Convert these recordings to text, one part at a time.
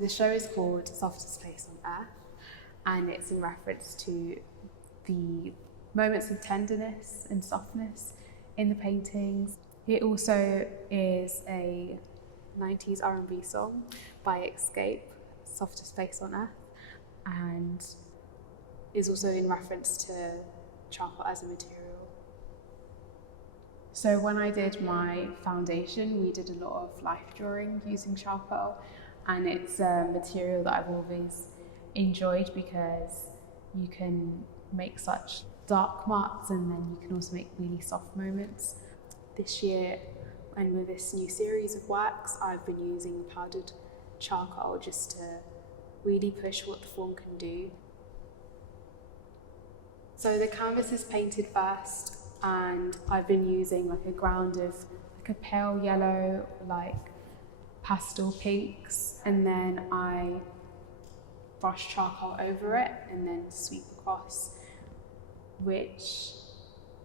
The show is called Softest Place on Earth, and it's in reference to the moments of tenderness and softness in the paintings. It also is a 90s R&B song by Escape, Softest Place on Earth, and is also in reference to charcoal as a material. So when I did my foundation, we did a lot of life drawing using charcoal, and it's a material that I've always enjoyed because you can make such dark marks and then you can also make really soft moments. This year, and with this new series of works, I've been using powdered charcoal just to really push what the form can do. So the canvas is painted first, and I've been using like a ground of like a pale yellow, like pastel pinks, and then I brush charcoal over it and then sweep across, which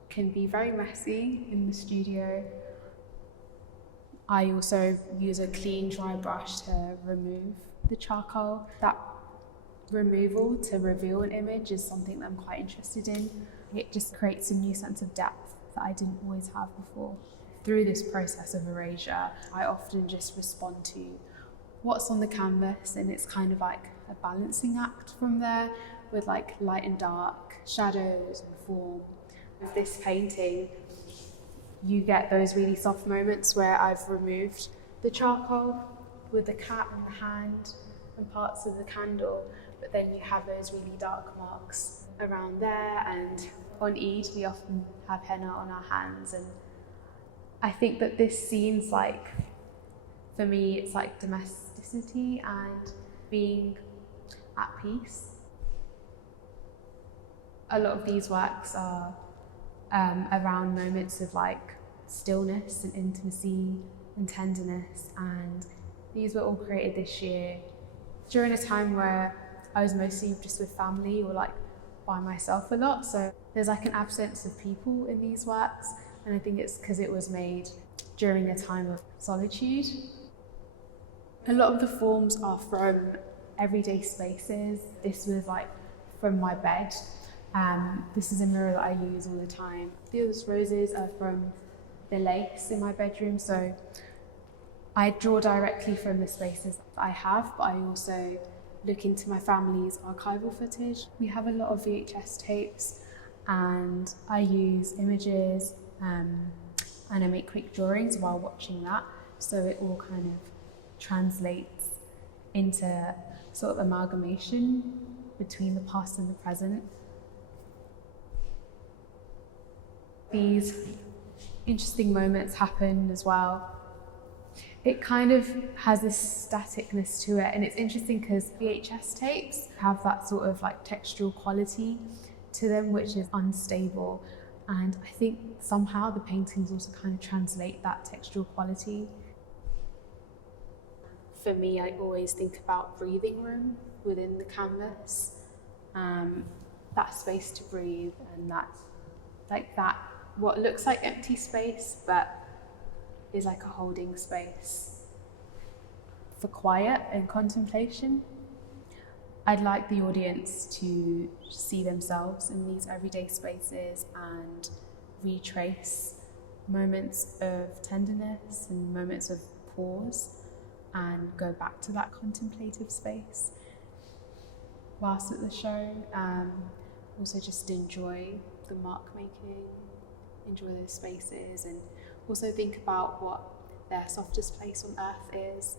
can be very messy in the studio. I also use a clean dry brush to remove the charcoal. That removal to reveal an image is something that I'm quite interested in. It just creates a new sense of depth that I didn't always have before. Through this process of erasure, I often just respond to what's on the canvas, and it's kind of like a balancing act from there with like light and dark, shadows and form. With this painting, you get those really soft moments where I've removed the charcoal with the cat and the hand and parts of the candle, but then you have those really dark marks around there. And on Eid, we often have henna on our hands, and I think that this scene's like, for me, it's like domesticity and being at peace. A lot of these works are around moments of like stillness and intimacy and tenderness, and these were all created this year during a time where I was mostly just with family or like by myself a lot, so there's like an absence of people in these works, and I think it's because it was made during a time of solitude. A lot of the forms are from everyday spaces. This was like from my bed. This is a mirror that I use all the time. These roses are from the lace in my bedroom, so I draw directly from the spaces that I have, but I also look into my family's archival footage. We have a lot of VHS tapes, and I use images and I make quick drawings while watching that, so it all kind of translates into sort of amalgamation between the past and the present. These interesting moments happen as well. It kind of has this staticness to it, and it's interesting because VHS tapes have that sort of like textural quality to them, which is unstable, and I think somehow the paintings also kind of translate that textural quality. For me, I always think about breathing room within the canvas, that space to breathe, and that what looks like empty space but is like a holding space for quiet and contemplation. I'd like the audience to see themselves in these everyday spaces and retrace moments of tenderness and moments of pause and go back to that contemplative space whilst at the show. Also just enjoy the mark making, enjoy those spaces, and also think about what their softest place on earth is,